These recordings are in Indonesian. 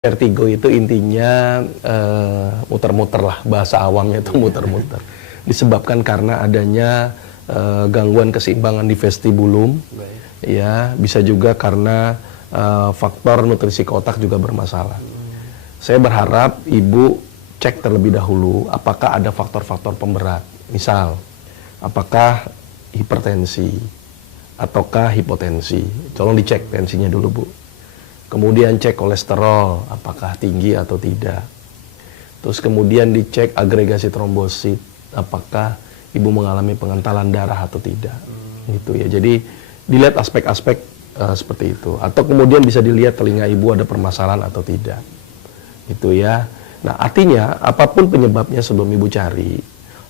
Vertigo itu intinya muter-muter lah, bahasa awamnya itu muter-muter. Disebabkan karena adanya gangguan keseimbangan di vestibulum, ya bisa juga karena faktor nutrisi ke otak juga bermasalah. Saya berharap ibu cek terlebih dahulu apakah ada faktor-faktor pemberat, misal apakah hipertensi ataukah hipotensi. Tolong dicek tensinya dulu, Bu. Kemudian cek kolesterol, apakah tinggi atau tidak. Terus kemudian dicek agregasi trombosit, apakah ibu mengalami pengentalan darah atau tidak. Gitu ya. Jadi dilihat aspek-aspek seperti itu. Atau kemudian bisa dilihat telinga ibu ada permasalahan atau tidak. Gitu ya. Nah, artinya apapun penyebabnya sebelum ibu cari,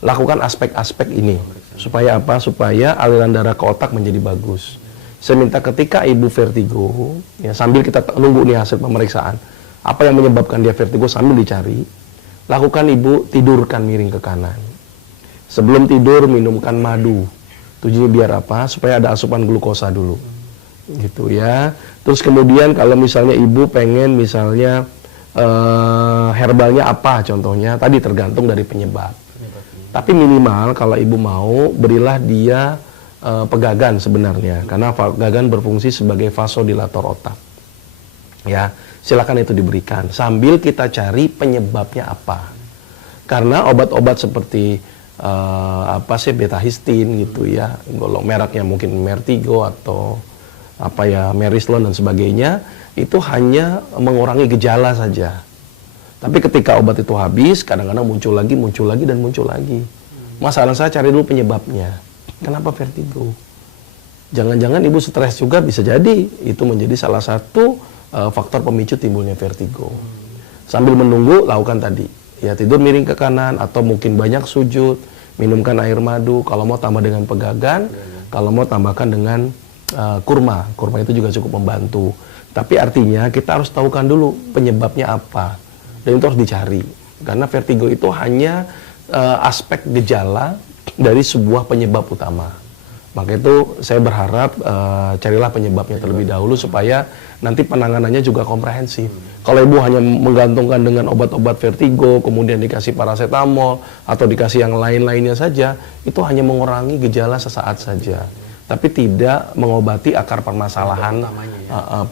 lakukan aspek-aspek ini. Supaya apa? Supaya aliran darah ke otak menjadi bagus. Saya minta ketika ibu vertigo, ya sambil kita nunggu nih hasil pemeriksaan, apa yang menyebabkan dia vertigo sambil dicari, lakukan ibu tidurkan miring ke kanan. Sebelum tidur minumkan madu. Tujuannya biar apa? Supaya ada asupan glukosa dulu. Gitu ya. Terus kemudian kalau misalnya ibu pengen misalnya herbalnya apa contohnya, tadi tergantung dari penyebab. Tapi minimal kalau ibu mau, berilah dia pegagan sebenarnya, karena pegagan berfungsi sebagai vasodilator otak. Ya, silakan itu diberikan sambil kita cari penyebabnya apa. Karena obat-obat seperti apa sih betahistin gitu ya, golong mereknya mungkin Vertigo atau apa ya Merislon dan sebagainya, itu hanya mengurangi gejala saja. Tapi ketika obat itu habis, kadang-kadang muncul lagi dan muncul lagi. Masalah saya cari dulu penyebabnya. Kenapa vertigo? Jangan-jangan ibu stres juga, bisa jadi itu menjadi salah satu faktor pemicu timbulnya vertigo. Sambil menunggu, lakukan tadi. Ya, tidur miring ke kanan atau mungkin banyak sujud, minumkan air madu, kalau mau tambah dengan pegagan, kalau mau tambahkan dengan kurma. Kurma itu juga cukup membantu. Tapi artinya kita harus tahukan dulu penyebabnya apa. Dan itu harus dicari. Karena vertigo itu hanya aspek gejala dari sebuah penyebab utama. Maka itu saya berharap carilah penyebabnya terlebih dahulu supaya nanti penanganannya juga komprehensif. Kalau ibu hanya menggantungkan dengan obat-obat vertigo, kemudian dikasih paracetamol atau dikasih yang lain-lainnya saja, itu hanya mengurangi gejala sesaat saja. Tapi tidak mengobati akar permasalahan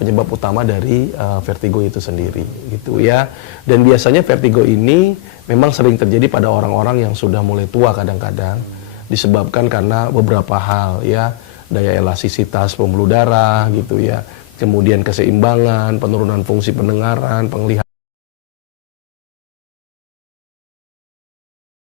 penyebab utama dari vertigo itu sendiri, gitu ya. Dan biasanya vertigo ini memang sering terjadi pada orang-orang yang sudah mulai tua kadang-kadang, disebabkan karena beberapa hal ya, daya elastisitas pembuluh darah gitu ya, kemudian keseimbangan, penurunan fungsi pendengaran, penglihatan.